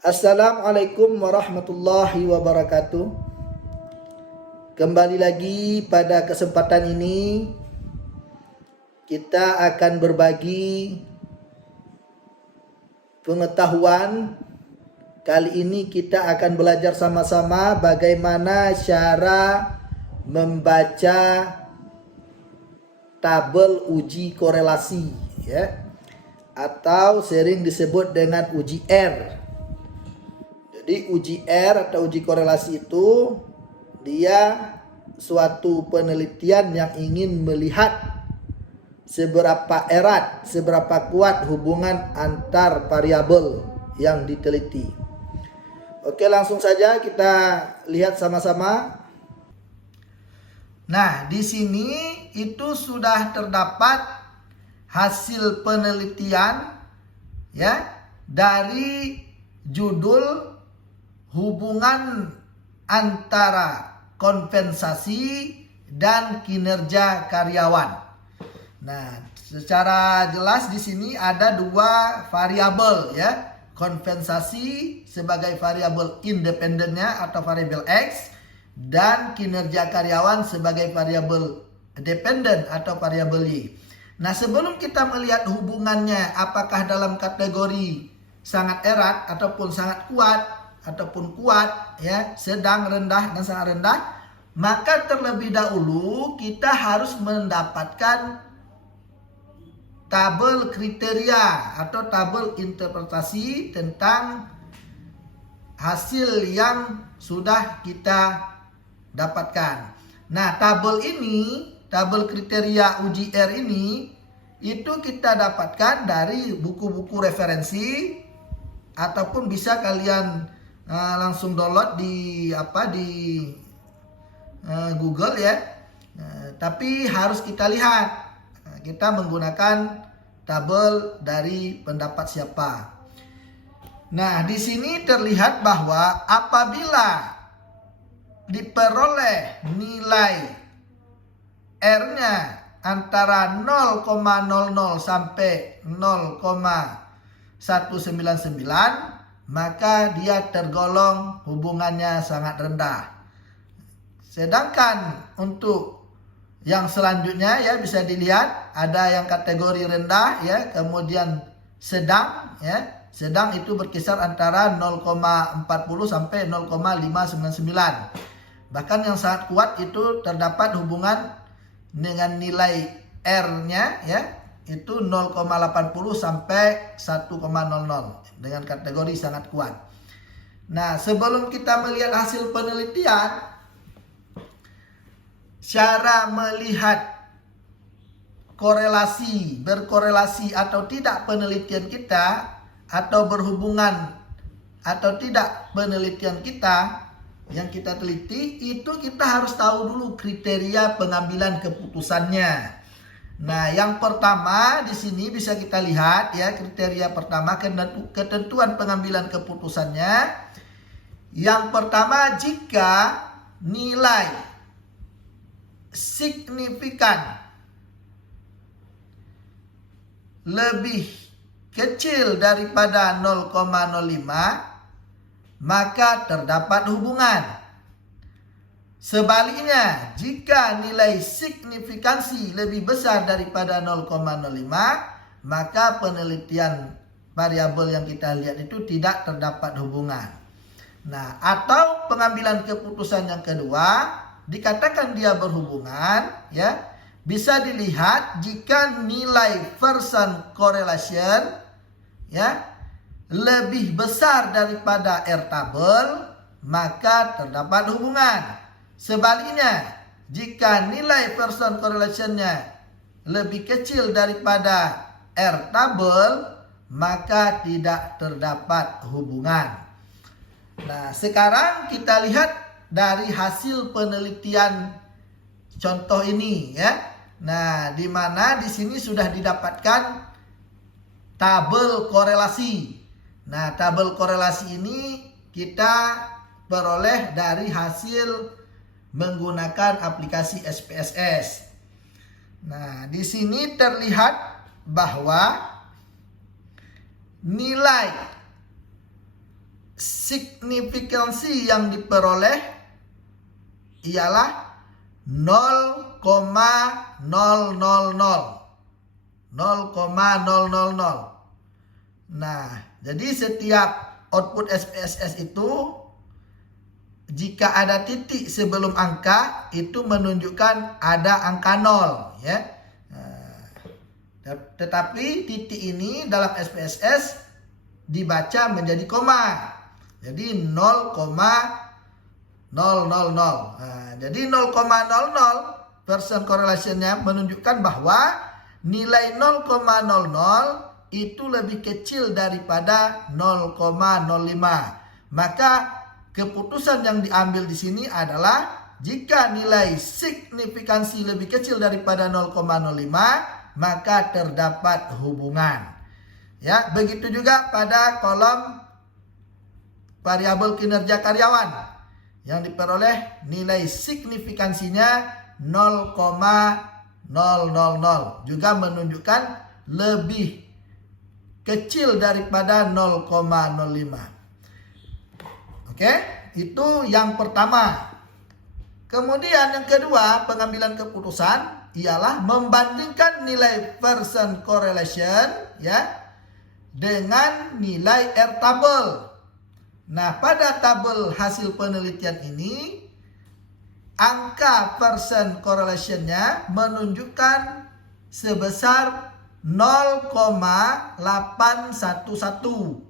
Assalamualaikum warahmatullahi wabarakatuh. Kembali lagi pada kesempatan ini kita akan berbagi pengetahuan. Kali ini kita akan belajar sama-sama bagaimana cara membaca tabel uji korelasi, ya, atau sering disebut dengan uji R. Jadi uji R atau uji korelasi itu dia suatu penelitian yang ingin melihat seberapa erat, seberapa kuat hubungan antar variabel yang diteliti. Oke, langsung saja kita lihat sama-sama. Nah, di sini itu sudah terdapat hasil penelitian, ya, dari judul hubungan antara kompensasi dan kinerja karyawan. Nah, secara jelas di sini ada dua variabel, ya. Kompensasi sebagai variabel independennya atau variabel X, dan kinerja karyawan sebagai variabel dependen atau variabel Y. Nah, sebelum kita melihat hubungannya apakah dalam kategori sangat erat ataupun sangat kuat ataupun kuat, ya, sedang, rendah, dan sangat rendah, maka terlebih dahulu kita harus mendapatkan tabel kriteria atau tabel interpretasi tentang hasil yang sudah kita dapatkan. Nah, tabel ini, tabel kriteria uji R ini, itu kita dapatkan dari buku-buku referensi ataupun bisa kalian langsung download di Google, ya. Tapi harus kita lihat, kita menggunakan tabel dari pendapat siapa. Nah, di sini terlihat bahwa apabila diperoleh nilai R-nya antara 0,00 sampai 0,199, maka dia tergolong hubungannya sangat rendah. Sedangkan untuk yang selanjutnya, ya, bisa dilihat ada yang kategori rendah, ya, kemudian sedang, ya. Sedang itu berkisar antara 0,40 sampai 0,599. Bahkan yang sangat kuat itu terdapat hubungan dengan nilai R-nya, ya, itu 0,80 sampai 1,00 dengan kategori sangat kuat. Nah, sebelum kita melihat hasil penelitian, cara melihat korelasi, berkorelasi atau tidak penelitian kita, atau berhubungan atau tidak penelitian kita yang kita teliti, itu kita harus tahu dulu kriteria pengambilan keputusannya. Nah, yang pertama di sini bisa kita lihat, ya, kriteria pertama, ketentuan pengambilan keputusannya. Yang pertama, jika nilai signifikan lebih kecil daripada 0,05, maka terdapat hubungan. Sebaliknya, jika nilai signifikansi lebih besar daripada 0,05, maka penelitian variabel yang kita lihat itu tidak terdapat hubungan. Nah, atau pengambilan keputusan yang kedua, dikatakan dia berhubungan, ya, bisa dilihat jika nilai Pearson correlation, ya, lebih besar daripada R tabel, maka terdapat hubungan. Sebaliknya, jika nilai Pearson correlation-nya lebih kecil daripada R tabel, maka tidak terdapat hubungan. Nah, sekarang kita lihat dari hasil penelitian contoh ini, ya. Nah, di mana di sini sudah didapatkan tabel korelasi. Nah, tabel korelasi ini kita peroleh dari hasil menggunakan aplikasi SPSS. Nah, di sini terlihat bahwa nilai signifikansi yang diperoleh ialah 0,000. Nah, jadi setiap output SPSS itu jika ada titik sebelum angka itu menunjukkan ada angka 0 ya. Tetapi titik ini dalam SPSS dibaca menjadi koma. Jadi 0,000. Jadi 0,00 percent correlation-nya menunjukkan bahwa nilai 0,00 itu lebih kecil daripada 0,05. Maka keputusan yang diambil di sini adalah jika nilai signifikansi lebih kecil daripada 0,05 maka terdapat hubungan. Ya, begitu juga pada kolom variabel kinerja karyawan yang diperoleh nilai signifikansinya 0,000 juga menunjukkan lebih kecil daripada 0,05. Oke, itu yang pertama. Kemudian yang kedua, pengambilan keputusan ialah membandingkan nilai Pearson correlation ya dengan nilai R-table. Nah, pada tabel hasil penelitian ini angka Pearson correlation-nya menunjukkan sebesar 0,811.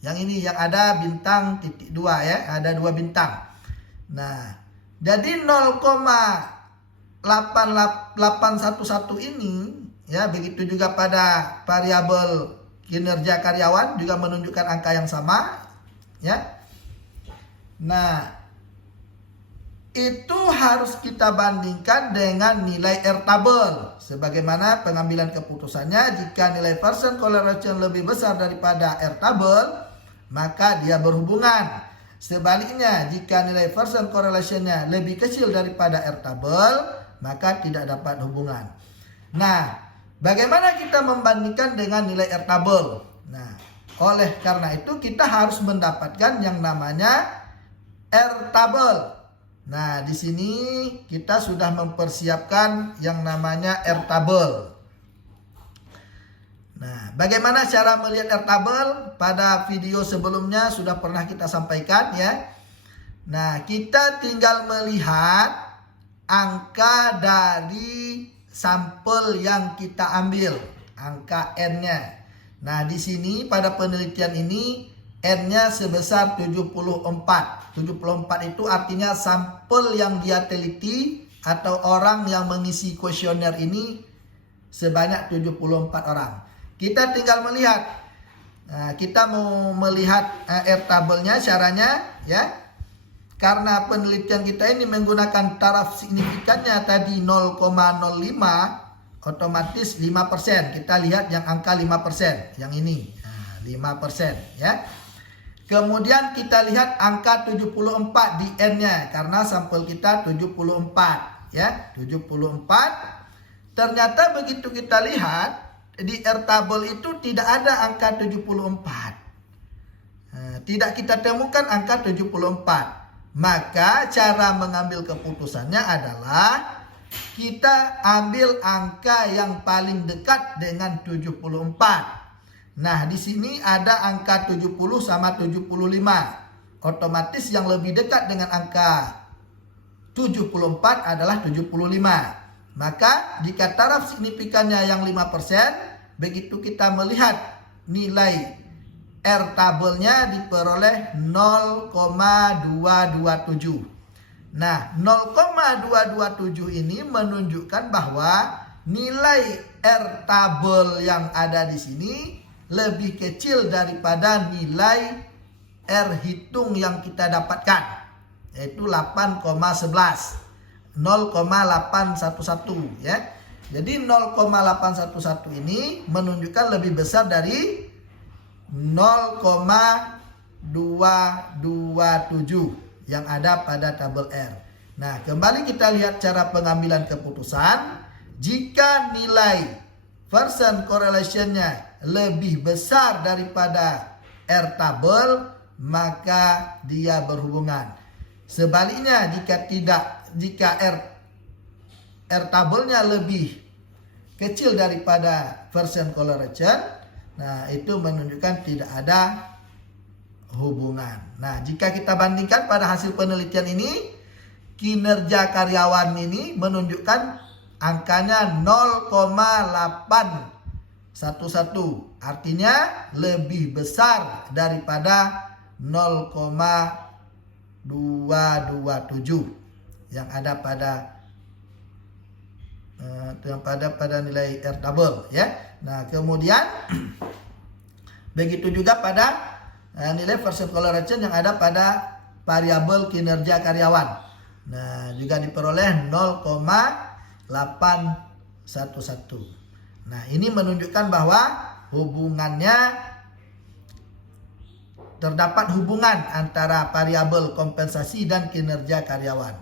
Yang ini yang ada bintang titik 2 ya, ada 2 bintang. Nah, jadi 0,8811 ini ya, begitu juga pada variabel kinerja karyawan juga menunjukkan angka yang sama ya. Nah, itu harus kita bandingkan dengan nilai R-table. Sebagaimana pengambilan keputusannya, jika nilai Pearson correlation lebih besar daripada R-table, maka dia berhubungan. Sebaliknya, jika nilai Pearson correlation-nya lebih kecil daripada R-table, maka tidak dapat hubungan. Nah, bagaimana kita membandingkan dengan nilai R-table? Nah, oleh karena itu kita harus mendapatkan yang namanya R-table. Nah, di sini kita sudah mempersiapkan yang namanya R-table. Nah, bagaimana cara melihat R-table? Pada video sebelumnya sudah pernah kita sampaikan ya. Nah, kita tinggal melihat angka dari sampel yang kita ambil, angka N-nya. Nah, di sini pada penelitian ini N-nya sebesar 74. 74 itu artinya sampel yang dia teliti atau orang yang mengisi kuesioner ini sebanyak 74 orang. Kita tinggal melihat. Nah, kita mau melihat R-table-nya caranya ya. Karena penelitian kita ini menggunakan taraf signifikannya tadi 0,05, otomatis 5%. Kita lihat yang angka 5%, yang ini. Nah, 5% ya. Kemudian kita lihat angka 74 di N-nya karena sampel kita 74 ya, 74. Ternyata begitu kita lihat di R-table itu tidak ada angka 74. Nah, tidak kita temukan angka 74. Maka cara mengambil keputusannya adalah kita ambil angka yang paling dekat dengan 74. Nah, di sini ada angka 70 sama 75. Otomatis yang lebih dekat dengan angka 74 adalah 75. Maka jika taraf signifikannya yang 5%, begitu kita melihat nilai R-table-nya diperoleh 0,227. Nah, 0,227 ini menunjukkan bahwa nilai R-table yang ada di sini lebih kecil daripada nilai R hitung yang kita dapatkan, yaitu 8,11. 0,811 ya. Jadi 0,811 ini menunjukkan lebih besar dari 0,227 yang ada pada tabel R. Nah, kembali kita lihat cara pengambilan keputusan. Jika nilai Pearson correlation-nya lebih besar daripada R-table, maka dia berhubungan. Sebaliknya jika R tabelnya lebih kecil daripada percent correlation, nah itu menunjukkan tidak ada hubungan. Nah, jika kita bandingkan pada hasil penelitian ini, kinerja karyawan ini menunjukkan angkanya 0,811, artinya lebih besar daripada 0,227 yang ada pada nilai R double ya. Nah, kemudian begitu juga pada nilai percent correlation yang ada pada variabel kinerja karyawan. Nah, juga diperoleh 0,811. Nah, ini menunjukkan bahwa terdapat hubungan antara variabel kompensasi dan kinerja karyawan.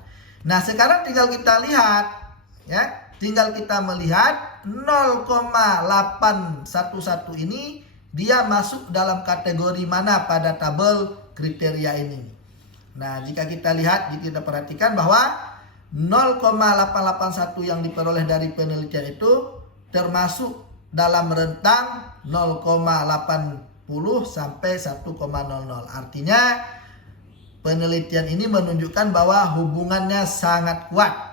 Nah, sekarang tinggal kita lihat ya. Tinggal kita melihat 0,811 ini dia masuk dalam kategori mana pada tabel kriteria ini. Nah, jika kita lihat, kita perhatikan bahwa 0,881 yang diperoleh dari penelitian itu termasuk dalam rentang 0,80 sampai 1,00. Artinya penelitian ini menunjukkan bahwa hubungannya sangat kuat.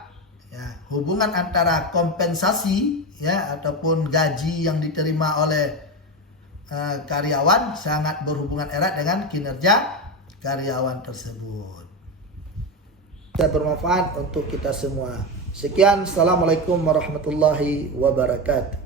Ya, hubungan antara kompensasi ya ataupun gaji yang diterima oleh karyawan sangat berhubungan erat dengan kinerja karyawan tersebut. Bisa bermanfaat untuk kita semua. Sekian, assalamualaikum warahmatullahi wabarakatuh.